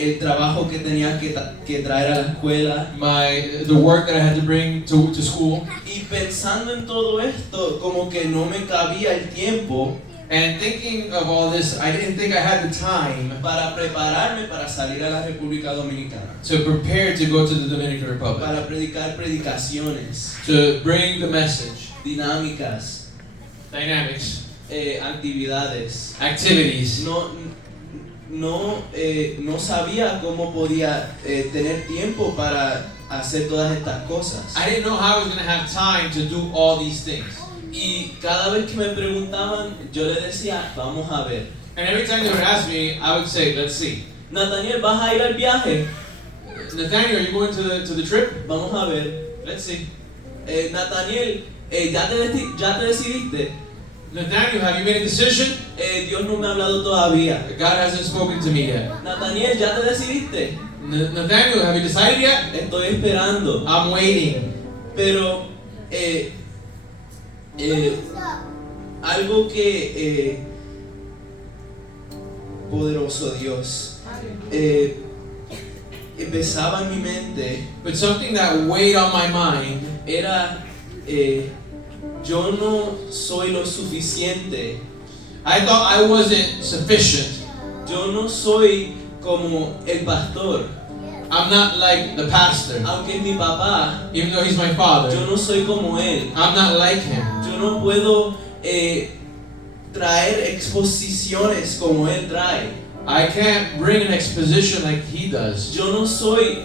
el trabajo que tenía que traer a la escuela. The work that I had to bring to school. Y pensando en todo esto, como que no me cabía el tiempo. And thinking of all this, I didn't think I had the time para prepararme para salir a la República Dominicana. to prepare to go to the Dominican Republic, Para predicar predicaciones, to bring the message, dinámicas, dynamics, actividades. activities. No sabía cómo podía tener tiempo para hacer todas estas cosas. I didn't know how I was going to have time to do all these things. Y cada vez que me preguntaban, yo le decía, vamos a ver. And every time they would ask me, I would say, let's see. Nathaniel, ¿vas a ir al viaje? Nathaniel, are you going to the trip? Vamos a ver. Let's see. Nathaniel, ¿ya te decidiste? Nathaniel, have you made a decision? Dios no me ha hablado todavía. God hasn't spoken to me yet. Nathaniel, ¿ya te decidiste? Nathaniel, have you decided yet? Estoy esperando. I'm waiting. Pero algo que poderoso Dios empezaba en mi mente, But something that weighed on my mind era yo no soy lo suficiente. I thought I wasn't sufficient. Yo no soy como el pastor. I'm not like the pastor. Aunque es mi papá, Even though he's my father, yo no soy como él. I'm not like him. Yo no puedo traer exposiciones como él trae. I can't bring an exposition like he does. Yo no soy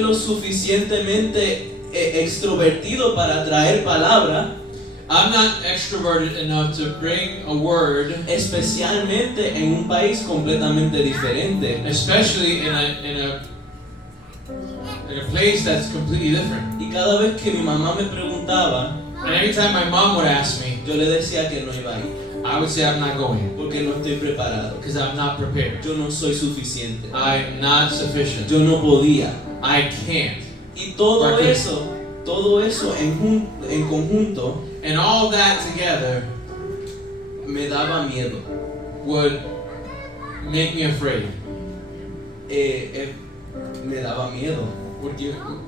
lo suficientemente extrovertido para traer palabra, I'm not extroverted enough to bring a word, especialmente en un país completamente diferente. especially in a place that's completely different. Y cada vez que mi mamá me preguntaba, And every time my mom would ask me, yo le decía que no iba a ir, I would say I'm not going porque no estoy preparado. because I'm not prepared. Yo no soy suficiente. I'm not sufficient. Yo no podía. I can't. Y todo Right. eso en conjunto And all that together me daba miedo. would make me afraid. Me daba miedo.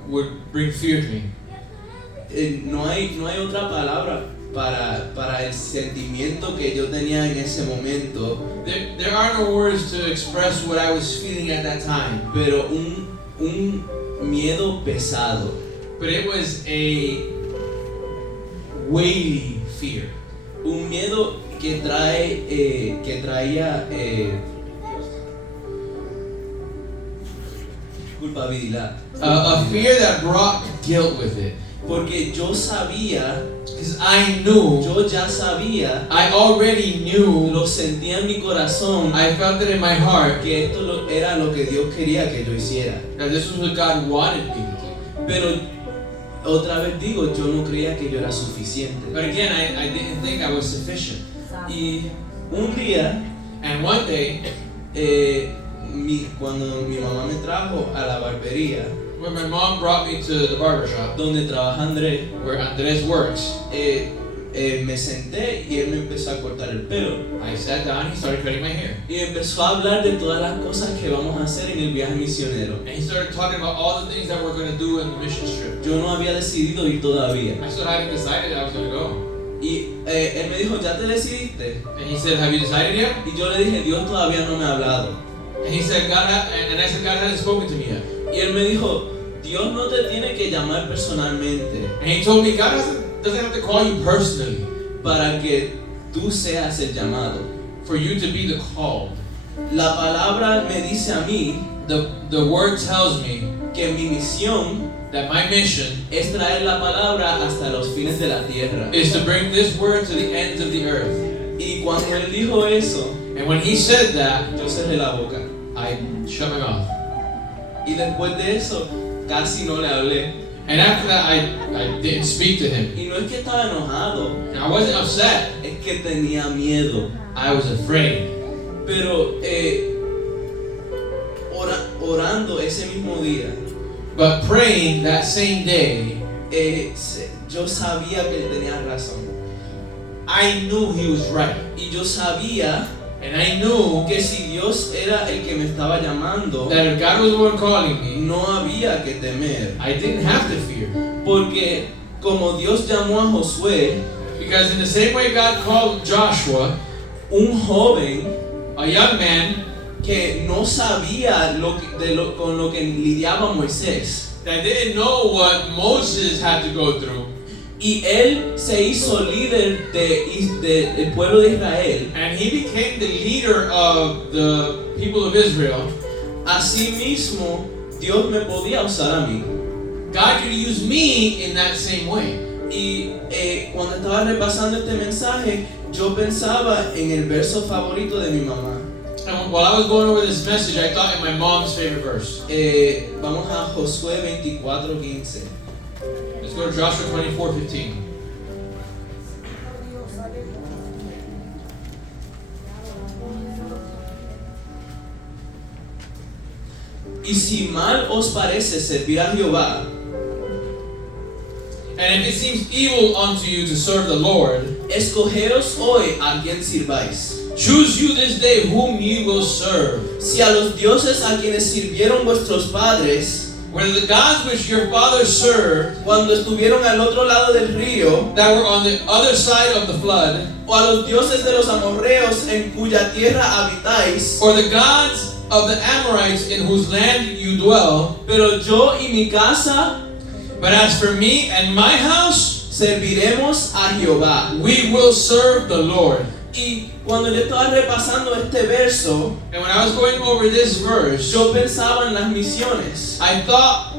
Would bring fear to me. No hay otra palabra para el sentimiento que yo tenía en ese momento, There are no words to express what I was feeling at that time. pero un miedo pesado. But it was a weighty fear. Un miedo que traía culpabilidad. A fear that brought guilt with it. Porque yo sabía, Because I knew, yo ya sabía, I already knew, lo sentía en mi corazón, I felt it in my heart que esto era lo que Dios quería que yo hiciera. that this was what God wanted me to do. Pero otra vez digo, yo no creía que yo era suficiente. But again, I didn't think I was sufficient. Y un día, And one day, cuando mi mamá me trajo a la barbería, when my mom brought me to the barbershop, donde trabaja Andrés, where Andres works, me senté y él me empezó a cortar el pelo. I sat down, he started cutting my hair. Y empezó a hablar de todas las cosas que vamos a hacer en el viaje misionero. And he started talking about all the things that we're going to do in the mission trip. Yo no había decidido ir todavía. I still hadn't decided I was going to go. Y él me dijo, ¿ya te decidiste? And he said, have you decided yet? Y yo le dije, Dios todavía no me ha hablado. And he said, and I said, God hasn't spoken to me yet. Y él me dijo, Dios no te tiene que llamar personalmente And he told me, God doesn't have to call you personally para que tú seas el llamado. for you to be the called. La palabra me dice a mí The word tells me que mi misión that my mission es traer la palabra hasta los fines de la tierra. is to bring this word to the ends of the earth. Y cuando él dijo eso, And when he said that, yo cerré la boca. I shut my mouth. Y después de eso, casi no le hablé. And after that, I didn't speak to him. Y no es que estaba enojado, And I wasn't upset. es que tenía miedo. I was afraid. Pero orando ese mismo día, But praying that same day, yo sabía que él tenía razón. I knew he was right. Y yo sabía And I knew que si Dios era el que me estaba llamando, that if God was the one calling me, no había que temer. I didn't have to fear. Porque como Dios llamó a Josué, Because in the same way God called Joshua, un joven a young man que no sabía con lo que lidiaba Moisés, that didn't know what Moses had to go through, y él se hizo líder del pueblo de Israel, and he became the leader of the people of Israel, asimismo Dios me podía usar a mí. God could use me in that same way. Y cuando estaba repasando este mensaje, yo pensaba en el verso favorito de mi mamá. And while I was going over this message, I thought in my mom's favorite verse. Vamos a Josué 24:15. Let's go to Joshua 24:15. Y si mal os parece servir a Jehová, And if it seems evil unto you to serve the Lord, escogeos hoy a quien sirváis. choose you this day whom ye will serve. Si a los dioses a quienes sirvieron vuestros padres, Whether the gods which your fathers served, cuando estuvieron al otro lado del río, that were on the other side of the flood, o a los dioses de los amorreos en cuya tierra habitáis, or the gods of the Amorites in whose land you dwell, pero yo y mi casa but as for me and my house, serviremos a Jehová. we will serve the Lord. Y cuando yo estaba repasando este verso, And when I was going over this verse, yo pensaba en las misiones, I thought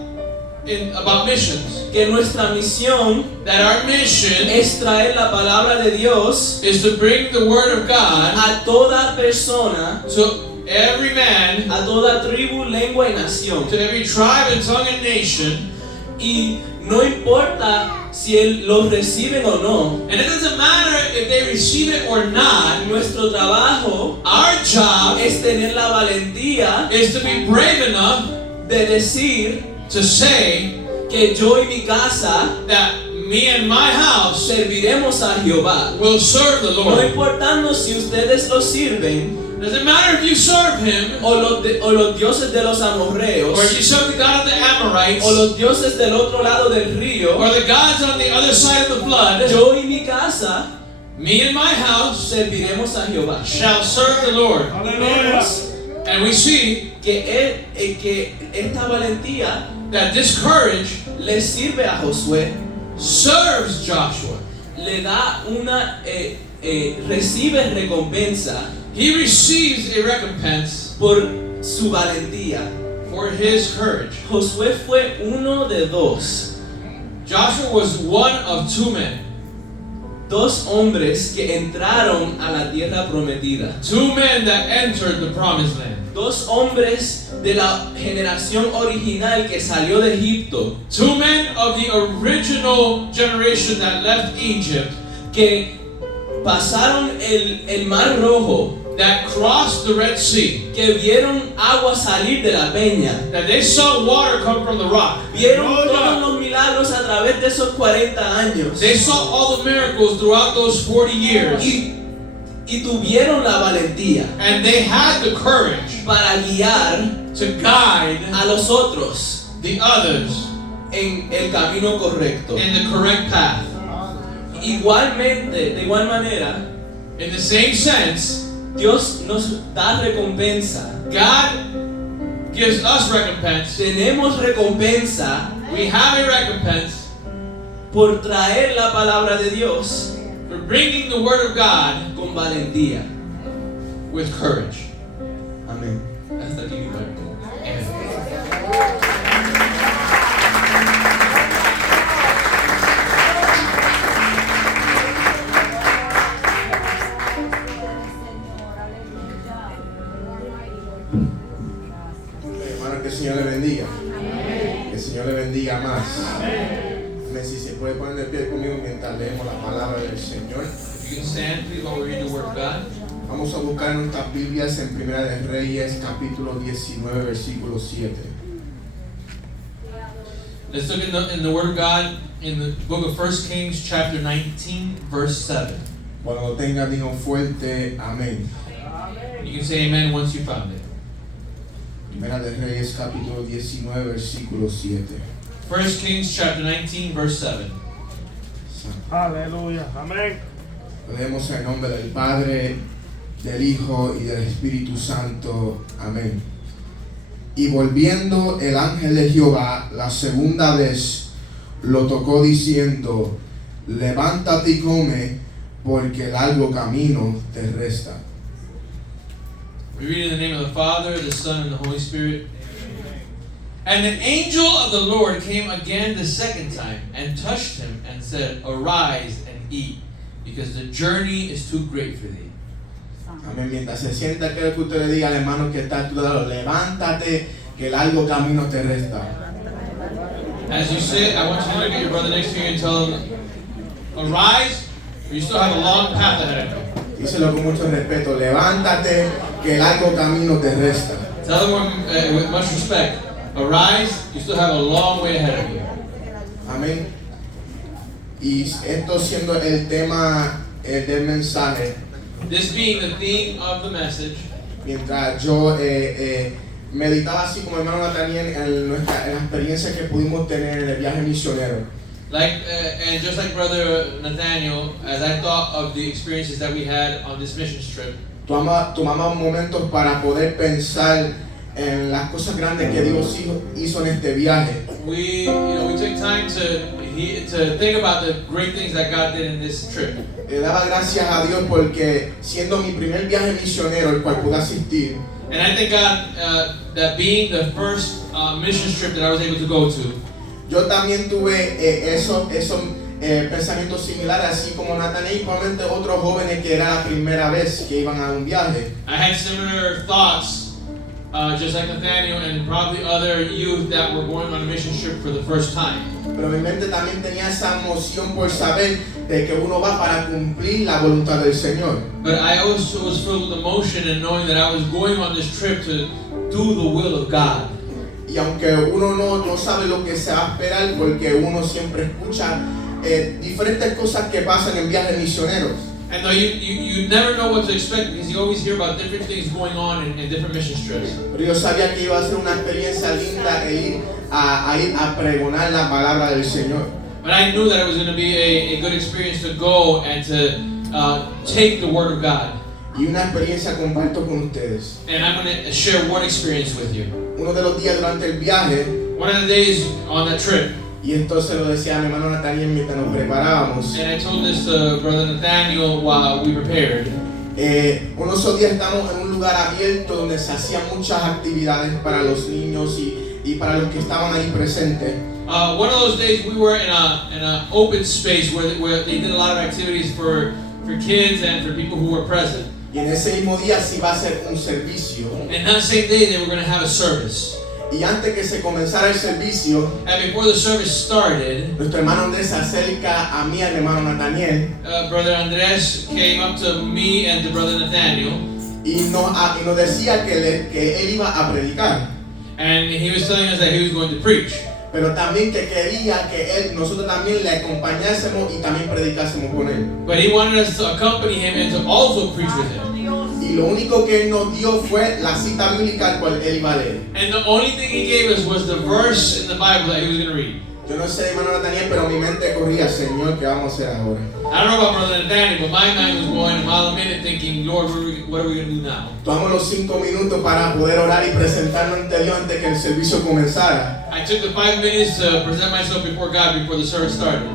about missions. que nuestra misión That our mission es traer la palabra de Dios is to bring the word of God a toda persona, to every man, a toda tribu, lengua y nación. to every tribe and tongue and nation. Y no importa si los reciben o no, And it doesn't matter if they receive it or not. nuestro trabajo Our job es tener la valentía is to be brave enough de decir to say que yo y mi casa that me and my house serviremos a Jehová. will serve the No Lord. importando si ustedes lo sirven Doesn't matter if you serve Him o los dioses de los amorreos or if you serve the God of the Amorites o los dioses del otro lado del río. or the gods on the other side of the flood. Yo y mi casa Me and my house serviremos a Jehová. shall serve the Lord. Vemos And we see que esta valentía that this courage le sirve a Josué, serves Joshua. le da recibe recompensa He receives a recompense por su valentía. for his courage. Josué fue uno de dos Joshua was one of two men. hombres que entraron a la tierra prometida. Two men that entered the promised land. Dos hombres de la generación original que salió de Egipto, Two men of the original generation that left Egypt, que pasaron el Mar Rojo, that crossed the Red Sea, que vieron agua salir de la peña, that they saw water come from the rock. vieron todos los milagros a través de esos 40 años They saw all the miracles throughout those 40 years. y tuvieron la valentía And they had the courage para guiar to guide a los otros the others en el camino correcto. in the correct path. Igualmente, de igual manera, In the same sense, Dios nos da recompensa. God gives us recompense. Tenemos recompensa We have a recompense por traer la palabra de Dios for bringing the word of God con valentía. with courage. Amén. Hasta aquí mi parte. Hermano, que el Señor le bendiga. Que el Señor le bendiga más. Amén. Si se puede poner de pie conmigo mientras leemos la palabra del Señor. If you can stand, please, while we read the word of God. Vamos a buscar en nuestras Biblias en Primera de Reyes, capítulo 19, versículo 7. Let's look in the word of God in the book of 1 Kings, chapter 19, verse 7. Cuando lo tenga, digan fuerte, amén. You can say amen once you found it. Primera de Reyes capítulo 19 versículo 7. 1 Kings chapter 19 verse 7. Aleluya. Amén. Leemos en el nombre del Padre, del Hijo y del Espíritu Santo. Amén. Y volviendo el ángel de Jehová la segunda vez, lo tocó diciendo: levántate y come, porque largo camino te resta. We read in the name of the Father, the Son, and the Holy Spirit. And the angel of the Lord came again the second time, and touched him, and said, arise and eat, because the journey is too great for thee. Amén. Mientras se sienta, quiero que usted le diga al hermano que está a tu lado: levántate, que largo camino te resta. As you sit, I want you to look at your brother next to you and tell him, arise, for you still have a long path ahead of you. Díselo con mucho respeto: levántate, que largo camino te resta. Tell him with much respect, arise, you still have a long way ahead of you. Amén. Y esto siendo el tema del mensaje, This being the theme of the message, mientras yo meditaba así como hermano Nathaniel en la experiencia que pudimos tener en el viaje misionero. and just like Brother Nathaniel, as I thought of the experiences that we had on this mission trip, Tomamos momentos para poder pensar en las cosas grandes que Dios hizo en este viaje. we took time to think about the great things that God did in this trip. Le daba gracias a Dios porque siendo mi primer viaje misionero el cual pude asistir, And I thank God that being the first mission trip that I was able to go to, yo también tuve esos pensamientos similares, así como Nathaniel y probablemente otros jóvenes que era la primera vez que iban a un viaje. I had similar thoughts, just like Nathaniel and probably other youth that were going on a mission trip for the first time. Pero mi mente también tenía esa emoción por saber de que uno va para cumplir la voluntad del Señor. But I also was filled with emotion and knowing that I was going on this trip to do the will of God. Y aunque uno no sabe lo que se va a esperar, porque uno siempre escucha diferentes cosas que pasan en viajes misioneros. And though you never know what to expect because you always hear about different things going on in different mission trips. Pero yo sabía que iba a ser una experiencia linda ir a pregonar la palabra del Señor. But I knew that it was going to be a good experience to go and to take the Word of God. Y una experiencia comparto con ustedes. And I'm going to share one experience with you. Uno de los días durante el viaje, One of the days on that trip, y esto se lo decía a mi hermano Nathaniel mientras nos preparábamos, and I told this to Brother Nathaniel while we prepared. uno de esos días estamos en un lugar abierto donde se hacían muchas actividades para los niños y para los que estaban ahí presentes. One of those days we were in an open space where they did a lot of activities for kids and for people who were present. Y en ese mismo día se iba a hacer un servicio. And that same day they were going to have a service. Y antes que se comenzara el servicio, And before the service started, nuestro hermano Andrés se acerca a mí y a mi hermano Nathaniel Brother Andres came up to me and to Brother Nathaniel, y nos decía que él iba a predicar, and he was telling us that he was going to preach. pero también que quería que nosotros también le acompañásemos y también predicásemos con él. But he wanted us to accompany him and to also preach with him. Y lo único que él nos dio fue la cita bíblica al cual él iba a leer. And the only thing he gave us was the verse in the Bible that he was going to read. Yo no sé, hermano Nathaniel, pero mi mente corría: Señor, ¿qué vamos a hacer ahora? I don't know about Brother Nathaniel, but my mind was going a mile a minute thinking, Lord, what are we going to do now? Tomamos los 5 minutos para poder orar y presentarnos ante Dios antes que el servicio comenzara. I took the 5 minutes to present myself before God before the service started.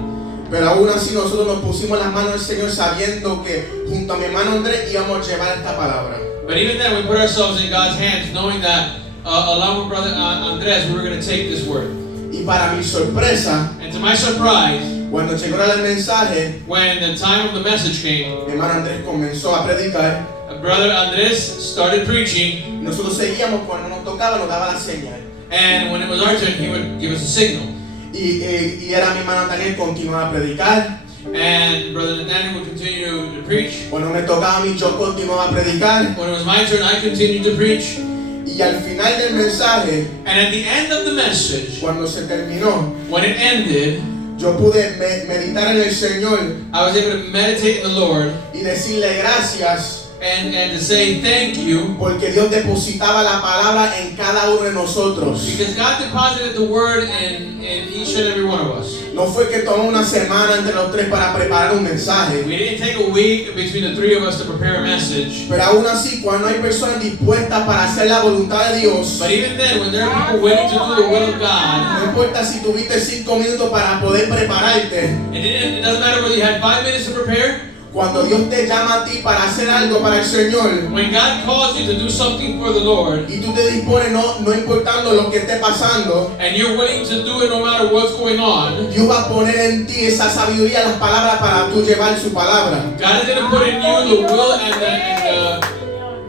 Pero aún así nosotros nos pusimos las manos del Señor sabiendo que junto a mi hermano Andrés íbamos a llevar esta palabra. But even then, we put ourselves in God's hands, knowing that along with Brother Andres, we were going to take this word. Y para mi sorpresa, And to my surprise, cuando llegó el mensaje, when the time of the message came, mi hermano Andrés comenzó a predicar. Brother Andres started preaching, Nosotros seguíamos, cuando nos tocaba nos daba la señal. and when it was our turn, he would give us a signal. Y era mi hermano Daniel continuaba a predicar. And Brother Nathaniel would continue to preach. Cuando me tocaba a mí, yo continuaba a predicar. When it was my turn, I continued to preach. Y al final del mensaje, And at the end of the message, cuando se terminó, when it ended, yo pude meditar en el Señor I was able to meditate in the Lord y decirle gracias and to say thank you, porque Dios depositaba la palabra en cada uno de nosotros. because God deposited the word in each and every one of us. No fue que tomó una semana entre los tres para preparar un mensaje, We didn't take a week between the three of us to prepare a message. pero aún así, cuando hay personas dispuestas para hacer la voluntad de Dios, But even then, when there are people willing to do the will of God, no importa si tuviste 5 minutos para poder prepararte, it doesn't matter whether you had 5 minutes to prepare. cuando Dios te llama a ti para hacer algo para el Señor, When God calls you to do something for the Lord, y tú te dispones, no importando lo que esté pasando, and you're willing to do it no matter what's going on, Dios va a poner en ti esa sabiduría, las palabras para tú llevar su palabra. God is going to put in you the will and the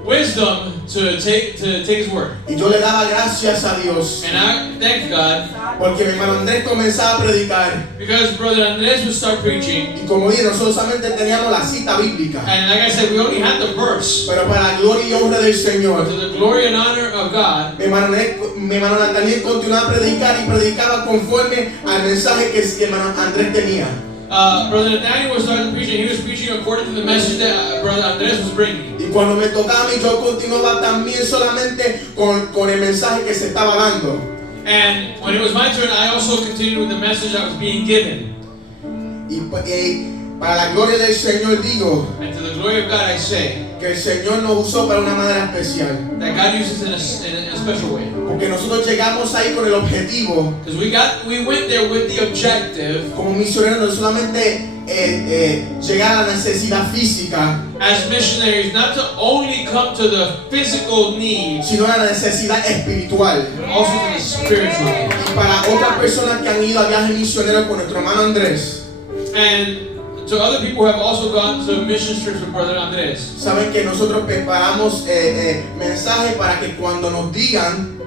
wisdom to take His word. Y yo le daba gracias a Dios, And I thank God, porque mi hermano Andrés comenzaba a predicar, because Brother Andres would start preaching, y como dije, nosotros solamente teníamos la cita bíblica, and like I said, we only had the verse. pero para la gloria y honra del But Señor, to the glory and honor of God, mi hermano Nathaniel continuaba a predicar y predicaba conforme al mensaje que mi hermano Andrés tenía. Brother Nathaniel was starting preaching. He was preaching according to the message that Brother Andres was bringing. Y cuando me tocaba a mí, yo continuaba también solamente con el mensaje que se estaba dando. And when it was my turn, I also continued with the message that was being given. Y para la gloria del Señor digo And to the glory of God, I say que el Señor nos usó para una manera especial. that God uses us in a special way. Porque nosotros llegamos ahí con el objetivo, Because we went there with the objective, como misioneros, no solamente llegar a la necesidad física, as missionaries, not to only come to the physical need, sino a la necesidad espiritual. but also to the spiritual need. Y para otras personas que han ido a viajes misioneros con nuestro hermano Andrés, And to other people who have also gone to mission trips with Brother Andres, saben que nosotros preparamos mensajes para que cuando nos digan,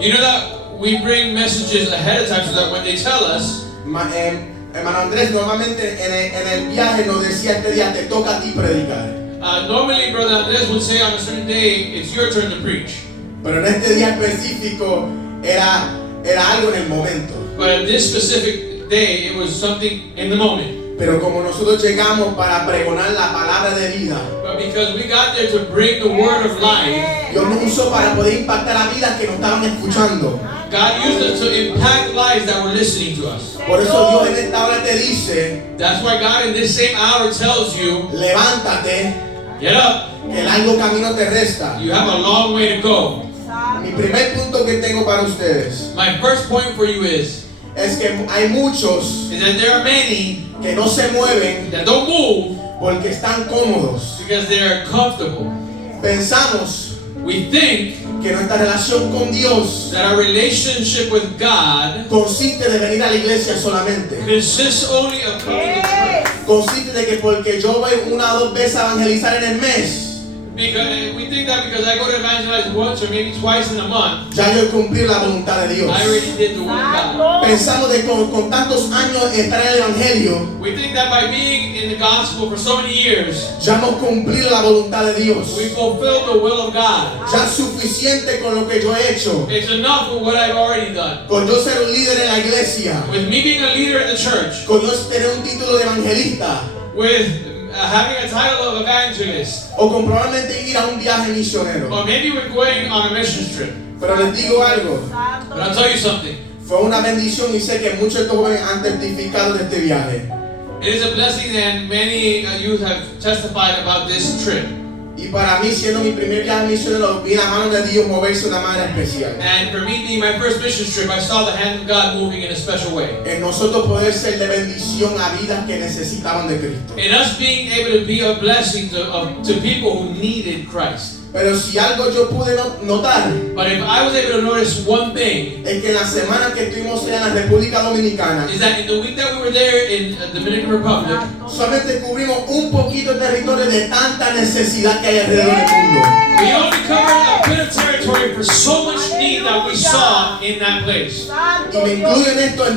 you know that we bring messages ahead of time so that when they tell us, hermano Andrés, normalmente en el viaje nos decía este día, te toca a ti predicar. normally Brother Andres would say on a certain day, it's your turn to preach. Pero en este día específico era algo en el momento. But at this specific day, it was something in the moment. Pero como nosotros llegamos para pregonar la palabra de vida, But because we got there to bring the word of life, Dios nos usó para poder impactar a vidas que nos estaban escuchando. God used us to impact lives that were listening to us. Por eso Dios en esta hora te dice, That's why God in this same hour tells you, levántate, get up, que largo camino te resta. you have a long way to go. Mi primer punto que tengo para ustedes My first point for you is que hay muchos that there are many que no se mueven that don't move porque están cómodos. because they're comfortable. Pensamos We think que nuestra relación con Dios that our relationship with God consiste de venir a la iglesia solamente. consists only of coming to church. Consiste de que porque yo voy 1 o 2 veces a evangelizar en el mes, Because we think that because I go to evangelize once or maybe twice in a month, ya yo cumplí la voluntad de Dios. I already did the will of God. Pensamos de con tantos años estar en el evangelio, We think that by being in the gospel for so many years, ya hemos cumplido la voluntad de Dios. we fulfilled the will of God. Ya es suficiente con lo que yo he hecho. It's enough with what I've already done. Con yo ser un líder en la iglesia, With me being a leader in the church, con yo tener un título de evangelista, with having a title of evangelist, o con probablemente ir a un viaje misionero. or maybe we're going on a mission trip. Pero les digo algo, But I'll tell you something. fue una bendición y sé que muchos de estos jóvenes han testificado de este viaje. It is a blessing, and many youth have testified about this trip. Y para mí, siendo mi primer viaje misionero, vi la mano de Dios moverse de una manera especial. And for me being my first mission trip, I saw the hand of God moving in a special way. En nosotros poder ser de bendición a vidas que necesitaban de Cristo. In us being able to be a blessing to people who needed Christ. Pero si algo yo pude notar, But if I was able to notice one thing, es que en la semana que estuvimos en la República Dominicana, is that in the week that we were there in the Dominican Republic, solamente cubrimos un poquito de territorio de tanta necesidad que hay alrededor del mundo. we only covered a bit of territory for so much need that we saw in that place. Y me incluyo en esto, en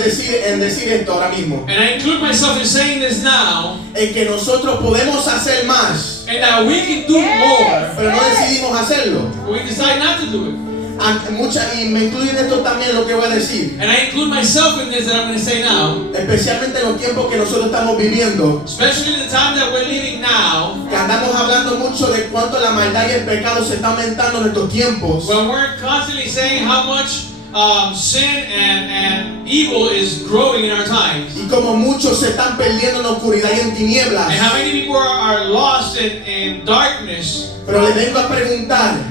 decir esto ahora mismo. And I include myself in saying this now, En que nosotros podemos hacer más, and that we can do more, pero no decidimos hacerlo. but we decide not to do it. Y me incluyo en esto también lo que voy a decir. And I include myself in this that I'm going to say now. Especialmente en los tiempos que nosotros estamos viviendo. Especially the time that we're living now. Que andamos hablando mucho de cuánto la maldad y el pecado se está aumentando en estos tiempos. When we're constantly saying how much sin and evil is growing in our times. Y como muchos se están perdiendo en la oscuridad y en tinieblas. And how many people are lost in darkness. Pero le vengo a preguntar.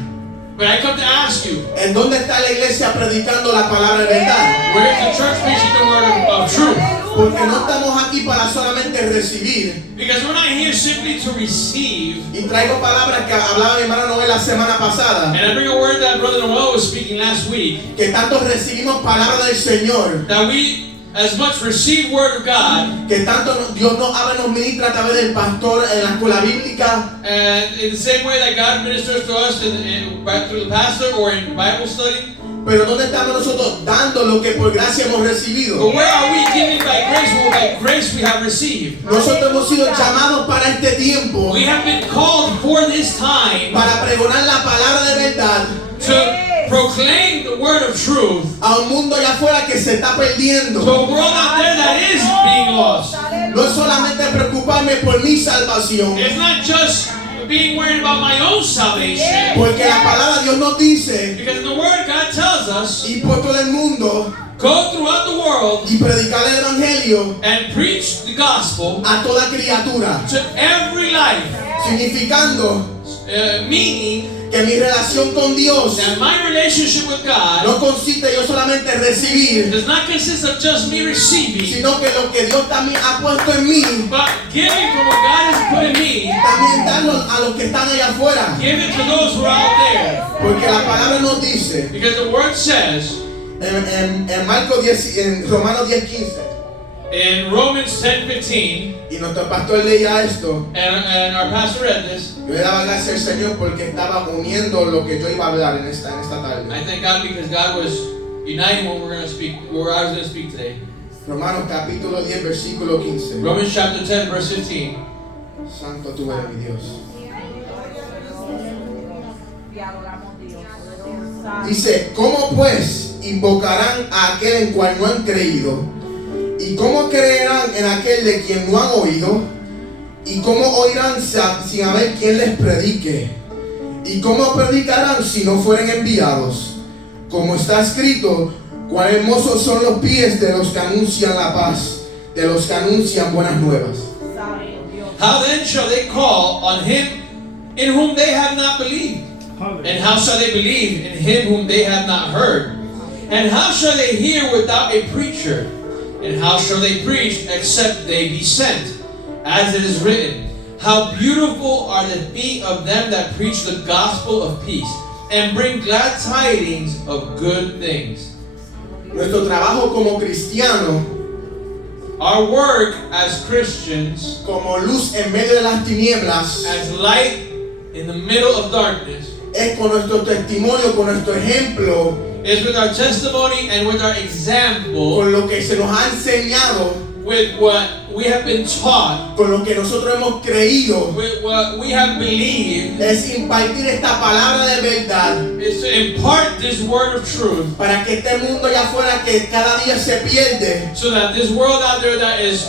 But I come to ask you. ¿En dónde está la iglesia predicando la palabra de verdad? Where is the church preaching the word of truth? Porque no estamos aquí para solamente recibir. Because we're not here simply to receive. Y traigo palabras que hablaba mi hermano Noel la semana pasada. And I bring a word that Brother Noel was speaking last week. Que tanto recibimos palabra del Señor. That we as much receive word of God. Que tanto Dios nos ministra a través del pastor en la escuela bíblica. And in the same way that God ministers to us through the pastor or in Bible study. Pero ¿dónde estamos nosotros dando lo que por gracia hemos recibido? But where are we giving by grace what by grace we have received? Nosotros hemos sido llamados para este tiempo. We have been called for this time. Para pregonar la palabra de verdad. To proclaim the word of truth. A un mundo allá afuera que se está perdiendo. To a world out there that is being lost. No es solamente preocuparme por mi salvación. It's not just being worried about my own salvation. Porque la palabra de Dios nos dice. Because in the word God tells us. Y por todo el mundo. Go throughout the world. Y predicar el evangelio. And preach the gospel. A toda criatura. To every life. Significando. Meaning. Que mi relación con Dios that my relationship with God no consiste yo solamente en recibir, does not consist of just me receiving, sino que lo que Dios también ha puesto en mí, but giving from what God has put in me, también darlo a los que están allá afuera. Give it to those who are out there. Porque la palabra nos dice, because the word says, en Marcos 10, en Romanos 10:15. In Romans 10:15, y nuestro pastor leía esto, and our pastor read this. Yo le daba gracias al Señor porque estaba uniendo lo que yo iba a hablar en esta tarde. I thank God because God was uniting what we're going to speak, what I was going to speak today. Romanos capítulo 10 versículo 15. Romans chapter 10 verse 15. Santo tú eres mi Dios. Dice, ¿cómo pues invocarán a aquel en cual no han creído? ¿Y cómo creerán en aquel de quien no han oído? ¿Y cómo oirán sin haber quien les predique? ¿Y cómo predicarán si no fueren enviados? Como está escrito, cuán hermosos son los pies de los que anuncian la paz, de los que anuncian buenas nuevas. How then shall they call on him in whom they have not believed? And how shall they believe in him whom they have not heard? And how shall they hear without a preacher? And how shall they preach except they be sent? As it is written, how beautiful are the feet of them that preach the gospel of peace and bring glad tidings of good things. Nuestro trabajo como cristiano, our work as Christians, como luz en medio de las tinieblas, as light in the middle of darkness, es con nuestro testimonio, con nuestro ejemplo, is with our testimony and with our example, con lo que se nos ha enseñado, with what we have been taught, con lo que nosotros hemos creído, with what we have believed, es impartir esta palabra de verdad, is to impart this word of truth, para que este mundo allá afuera que cada día se pierde, so that this world out there that is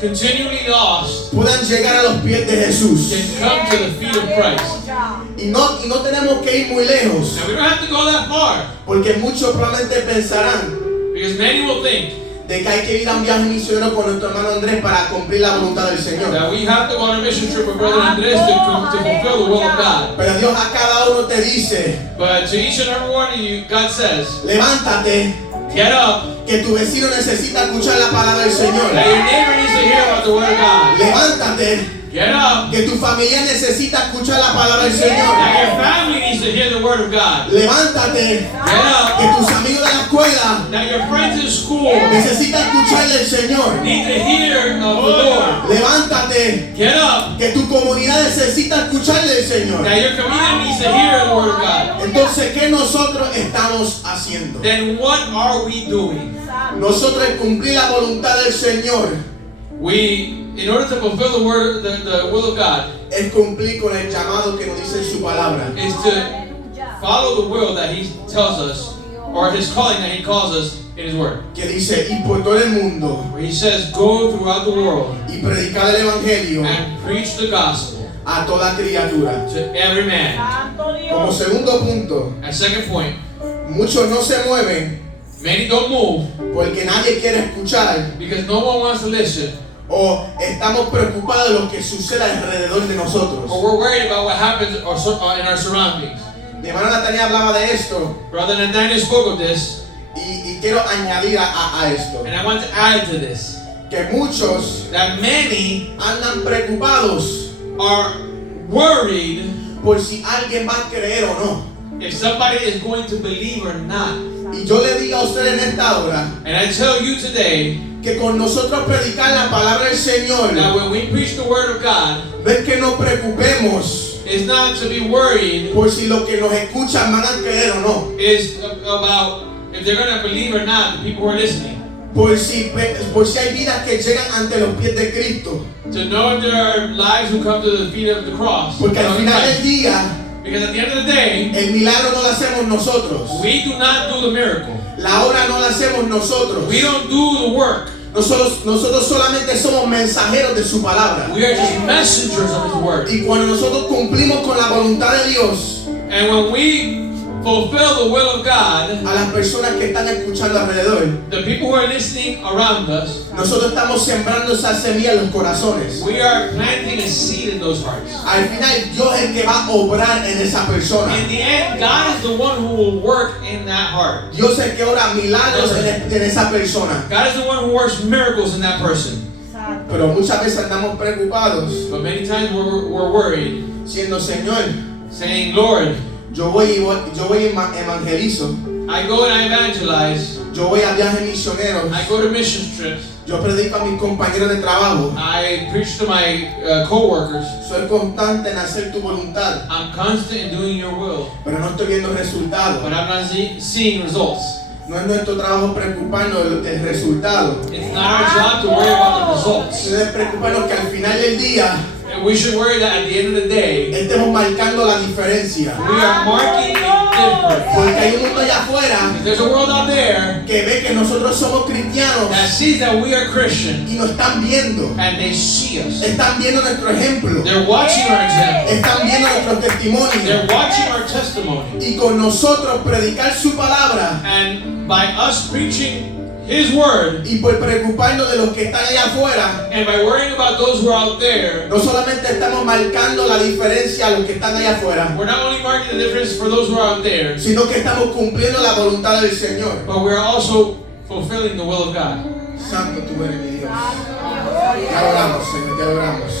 continually lost puedan llegar a los pies de Jesús. Can come to the feet of Christ. Y no tenemos que ir muy lejos. Now we don't have to go that far. Porque muchos probablemente pensarán because many will think de que hay que ir a un viaje misionero con nuestro hermano Andrés para cumplir la voluntad del Señor. That we have to go on a mission trip with Brother Andrés to fulfill the will of God. Pero Dios a cada uno te dice, but to each and every one of you, God says, levántate. Get up. Que tu vecino necesita escuchar la palabra del Señor. That your neighbor needs to hear about the word of God. Levántate. Get up. Que tu familia necesita escuchar la palabra del Señor. That your family needs to hear the word of God. Levántate. Get up. Que tus amigos de la escuela. That your friends in school necesitan escuchar del Señor. Need to hear of the Lord. Levántate. Get up. Que tu comunidad necesita escuchar del Señor. That your community needs to hear the word of God. Entonces, ¿qué nosotros estamos haciendo? Then what are we doing? Nosotros al cumplir la voluntad del Señor, in order to fulfill the word, the will of God, es cumplir con el llamado que nos dice en su palabra. Is to follow the will that He tells us, or His calling that He calls us in His Word. Que dice, y por todo el mundo, Where He says, go throughout the world y predicar el evangelio and preach the gospel a toda criatura. to every man. Como segundo punto, And second point, muchos no se mueven many don't move porque nadie quiere escuchar because no one wants to listen, o estamos preocupados de lo que sucede alrededor de nosotros. or we're worried about what happens in our surroundings. Mi hermano Natalia hablaba de esto Brother Nathaniel spoke of this, y quiero añadir a esto, and I want to add to this que muchos that many andan preocupados are worried por si alguien va a creer o no. if somebody is going to believe or not. Y yo le digo a usted en esta hora And I tell you today que con nosotros predicar la palabra del Señor that when we preach the Word of God, no es que nos preocupemos it's not to be worried, por si los que nos escuchan van a creer o no, it's about if they're going to believe or not, the people who are listening. por si hay vidas que llegan ante los pies de Cristo, To know if there are lives who come to the feet of the cross. porque al final del día Because at the end of the day, el milagro no lo hacemos nosotros, we do not do the miracle. la obra no la hacemos nosotros. We don't do the work. Nosotros solamente somos mensajeros de su palabra. We are just messengers of His Word. Y cuando nosotros cumplimos con la voluntad de Dios, And when we fulfill the will of God, a las personas que están escuchando alrededor, the people who are listening around us, nosotros estamos sembrando esa semilla en los corazones. we are planting a seed in those hearts. Al final Dios es el que va a obrar en esa persona. In the end, God is the one who will work in that heart. Dios es el que obra milagros en esa persona. God is the one who works miracles in that person. Pero muchas veces andamos preocupados, But many times we're worried, siendo Señor, saying, Lord, yo voy y evangelizo, I go and I evangelize, yo voy a viajes misioneros, I go to mission trips, yo predico a mis compañeros de trabajo, I preach to my co-workers. soy constante en hacer tu voluntad, I'm constant in doing your will, pero no estoy viendo resultados. but I'm not seeing results. No es nuestro trabajo preocuparnos del resultado, It's not our job to worry about the results. sino de preocuparnos que al final del día And we should worry that at the end of the day, estemos marcando la diferencia. we are marking a difference. Porque hay un mundo allá afuera Because there's a world out there que ve que nosotros somos cristianos that sees that we are Christian y nos están viendo. and they see us. Están viendo nuestro ejemplo. They're watching our example. Están viendo nuestro testimonio. They're watching our testimony. Y con nosotros predicar su palabra And by us preaching His word y por preocuparnos de los que están allá afuera, and by worrying about those who are out there, no solamente estamos marcando la diferencia a los que están allá afuera, we're not only marking the difference for those who are out there, sino que estamos cumpliendo la voluntad del Señor. but we're also fulfilling the will of God. Santo tú eres mi Dios. Te adoramos, Señor, te adoramos.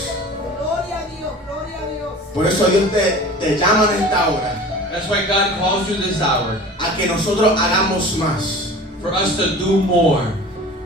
Por eso Dios te llama en esta hora That's why God calls you this hour, a que nosotros hagamos más. for us to do more.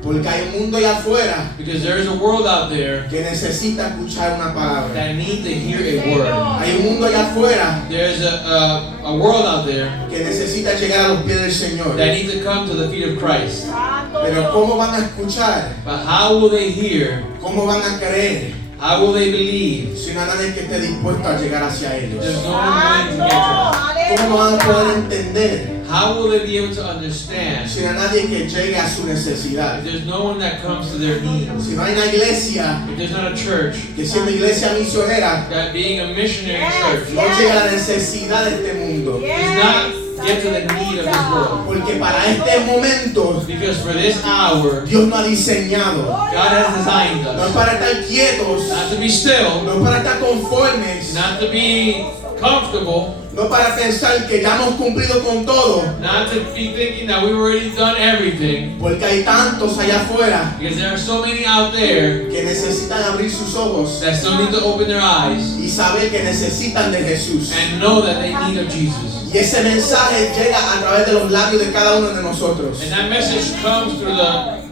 Porque hay un mundo allá afuera Because there is a world out there que necesita escuchar una palabra. that needs to hear a word. Hay un mundo allá afuera There's a world out there que necesita llegar a los pies del Señor. that needs to come to the feet of Christ. Pero ¿cómo van a escuchar? But how will they hear? ¿Cómo van a creer? How will they believe? Si no hay nadie que esté dispuesto a llegar hacia ellos. There's no one willing to get to them. ¿Cómo no van a poder entender How will they be able to understand si no hay nadie que llegue a su necesidad? if there's no one that comes to their needs? Si no hay una iglesia If there's not a church que siendo iglesia misionera that being a missionary church no llega a la necesidad de este mundo. does not get to the need of this world. Porque para este momento Because for this hour, Dios no ha diseñado. God has designed No es us para estar quietos, not to be still, no es para estar conformes, not to be comfortable, no para pensar que ya hemos cumplido con todo. not to be thinking that we've already done everything. Porque hay tantos allá afuera Because there are so many out there que necesitan abrir sus ojos that still need to open their eyes y saber que necesitan de Jesús. and know that they need of Jesus. Y ese mensaje llega a través de los labios de cada uno de nosotros. And that message comes through the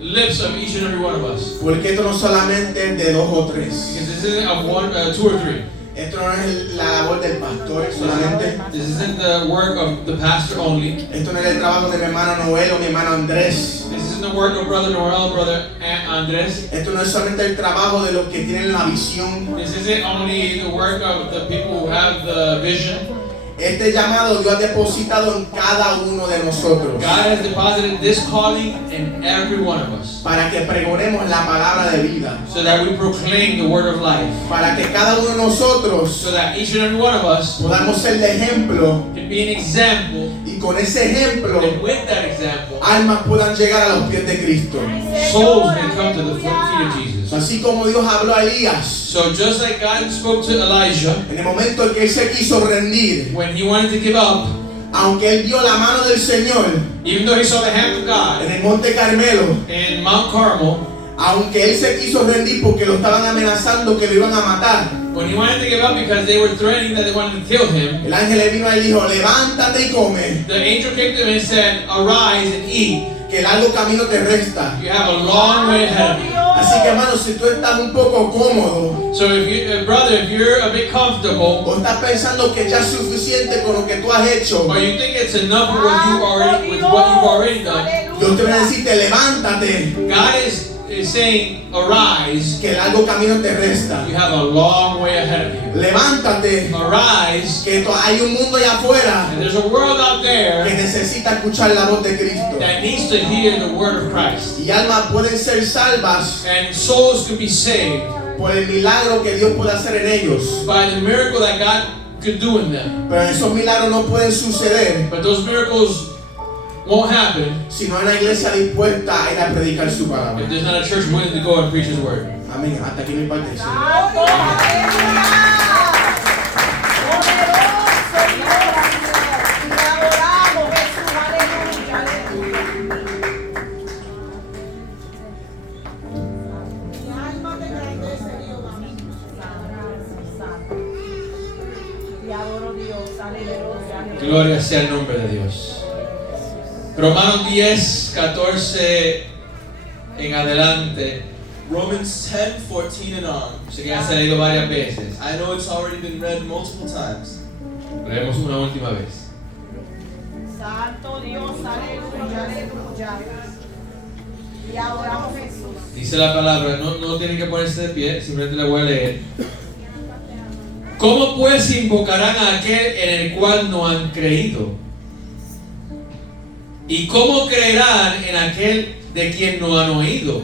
lips of each and every one of us. Porque esto no solamente es de dos o tres. Because this isn't of one, two or three. Esto no es la labor del pastor solamente. This isn't the work of the pastor only. Esto no es el trabajo de mi hermano Noel o mi hermano Andrés. This isn't the work of Brother Noel, Brother Andres. Esto no es solamente el trabajo de los que tienen la visión. This isn't only the work of the people who have the vision. Este llamado Dios ha depositado en cada uno de nosotros. God has deposited this calling in every one of us, Para que pregonemos la palabra de vida. so that we proclaim the word of life, Para que cada uno de nosotros so that each and every one of us podamos ser de ejemplo. can be an example, Y con ese ejemplo, and with that example, almas puedan llegar a los pies de Cristo. souls may come to the feet of Jesus. Así como Dios habló a Elías, So just like God spoke to Elijah en el momento en que él se quiso rendir, when he wanted to give up, aunque él vio la mano del Señor even though he saw the hand of en God el Monte Carmelo, in Mount Carmel, aunque él se quiso rendir porque lo estaban amenazando que lo iban a matar, when he wanted to give up because they were threatening that they wanted to kill him, el ángel le vino a él y dijo, levántate y come, the angel came to him and said, "Arise and eat. que largo camino te resta. You have a long way ahead of you." Así que hermano, si tú estás un poco cómodo So if you, brother, if you're a bit comfortable, o estás pensando que ya es suficiente con lo que tú has hecho, or you think it's enough with what you've already done, Dios te va a decirte, levántate, God is saying, "Arise. que largo camino te resta. You have a long way ahead of you. Levántate, Arise." que hay un mundo allá afuera And there's a world out que there necesita escuchar la voz de Cristo. that needs to hear the word of Christ, Y almas pueden ser salvas and souls could be saved por el milagro que Dios puede hacer en ellos. by the miracle that God could do in them. Pero esos milagros no pueden suceder But those miracles won't happen si no hay una iglesia dispuesta a ir a predicar su if palabra. there's not a church willing to go and preach His word. Amén. Hasta aquí mi parte. Señor. Gloria sea el nombre de Dios. Romanos 10, 14 en adelante. Romans 10, 14 and on. Sé que ya se ha leído varias veces. I know it's already been read multiple times. Leemos una última vez. Santo Dios, aleluya, aleluya. Y adoramos a Jesús. Dice la palabra, no tienen que ponerse de pie, simplemente le voy a leer. ¿Cómo pues invocarán a aquel en el cual no han creído? ¿Y cómo creerán en aquel de quien no han oído?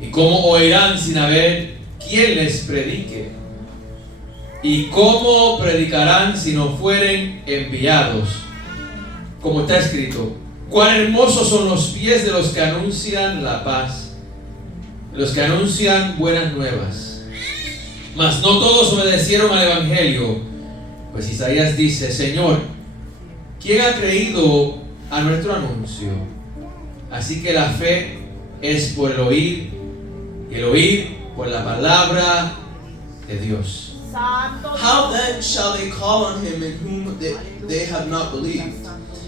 ¿Y cómo oirán sin haber quien les predique? ¿Y cómo predicarán si no fueren enviados? Como está escrito, cuán hermosos son los pies de los que anuncian la paz, los que anuncian buenas nuevas. Mas no todos obedecieron al Evangelio, pues Isaías dice, Señor, ¿quién ha creído a nuestro anuncio? Así que la fe es por el oír, y el oír por la palabra de Dios. How then shall they call on him in whom they have not believed?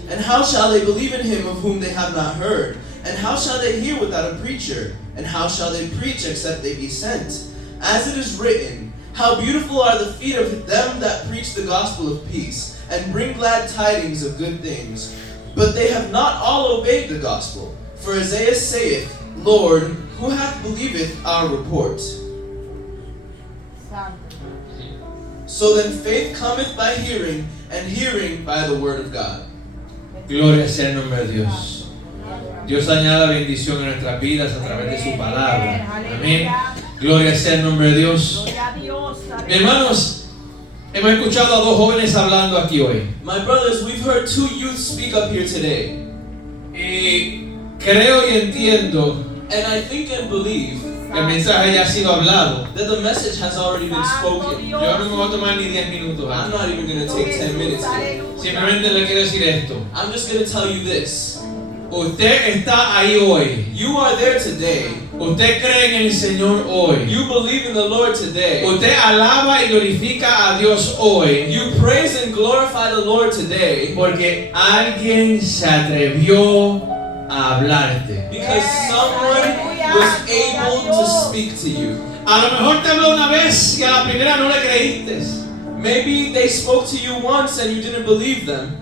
And how shall they believe in him of whom they have not heard? And how shall they hear without a preacher? And how shall they preach except they be sent? As it is written, how beautiful are the feet of them that preach the gospel of peace, and bring glad tidings of good things. But they have not all obeyed the gospel. For Isaiah saith, Lord, who hath believed our report? So then faith cometh by hearing, and hearing by the word of God. Gloria sea el nombre de Dios. Dios añada bendición en nuestras vidas a través de su palabra. Amén. Gloria sea el nombre de Dios. Hermanos, hemos escuchado a dos jóvenes hablando aquí hoy. My brothers, we've heard two youth speak up here today. Y creo y entiendo And I think and believe que el mensaje ya ha sido hablado. that the message has already been spoken. Yo no me voy a tomar ni 10 minutos. I'm not even going to take 10 minutes here. Simplemente le quiero decir esto. I'm just going to tell you this. Usted está ahí hoy. You are there today. Usted cree en el Señor hoy. You believe in the Lord today. Usted alaba y glorifica a Dios hoy. You praise and glorify the Lord today Porque alguien se atrevió a hablarte. because someone was able to speak to you. A lo mejor te habló una vez y a la primera no le creíste. Maybe they spoke to you once and you didn't believe them.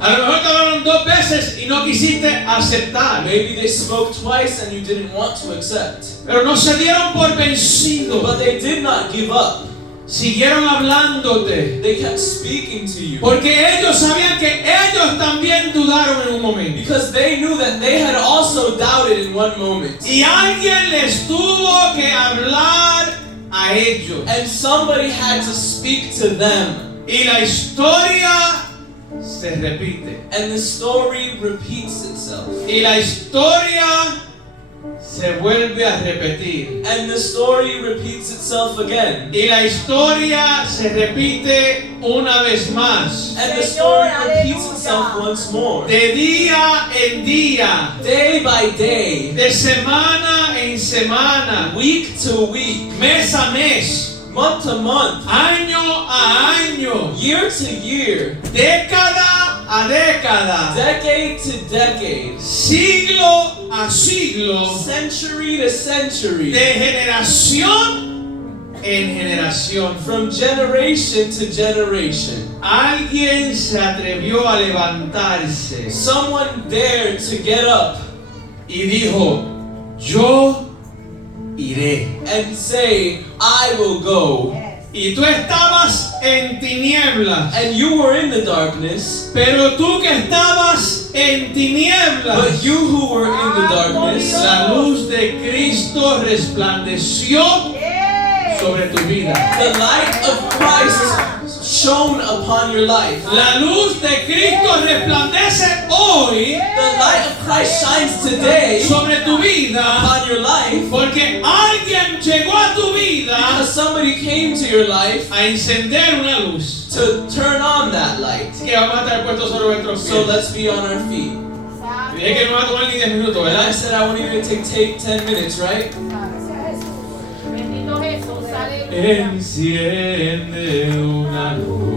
A lo mejor te hablaron dos veces y no quisiste aceptar. Maybe they spoke twice and you didn't want to accept. Pero no se dieron por vencidos. But they did not give up. siguieron hablándote. They kept speaking to you. Porque ellos sabían que ellos también dudaron en un momento. Because they knew that they had also doubted in one moment. Y alguien les tuvo que hablar a ellos. And somebody had to speak to them. Y la historia se repite. And the story repeats itself. Y la historia se vuelve a repetir. And the story repeats itself again. Y la historia se repite una vez más. And the story repeats itself once more. De día en día. Day by day. De semana en semana. Week to week. Mes a mes. Month to month. Año a año. Year to year. Década a década. Decade to decade. Siglo a siglo. Century to century. De generación en generación. From generation to generation. Alguien se atrevió a levantarse Someone dared to get up y dijo, yo iré. and say, I will go. Yes. Y tú estabas en tinieblas, And you were in the darkness, pero tú que estabas en tinieblas, but you who were in the darkness, la luz de Cristo resplandeció Yes. sobre tu vida. the light of Christ shone upon your life. La luz de Cristo resplandece hoy The light of Christ shines today sobre tu vida, upon your life porque alguien llegó a tu vida because somebody came to your life a encender una luz. to turn on that light. Así que vamos a estar puestos sobre nuestros So pies. let's be on our feet. Y dije que no va a tomar ni 10 minutos, And I ¿verdad? said I want you to take 10 minutes, right? Bendito Jesús, aleluya. Enciende una luz.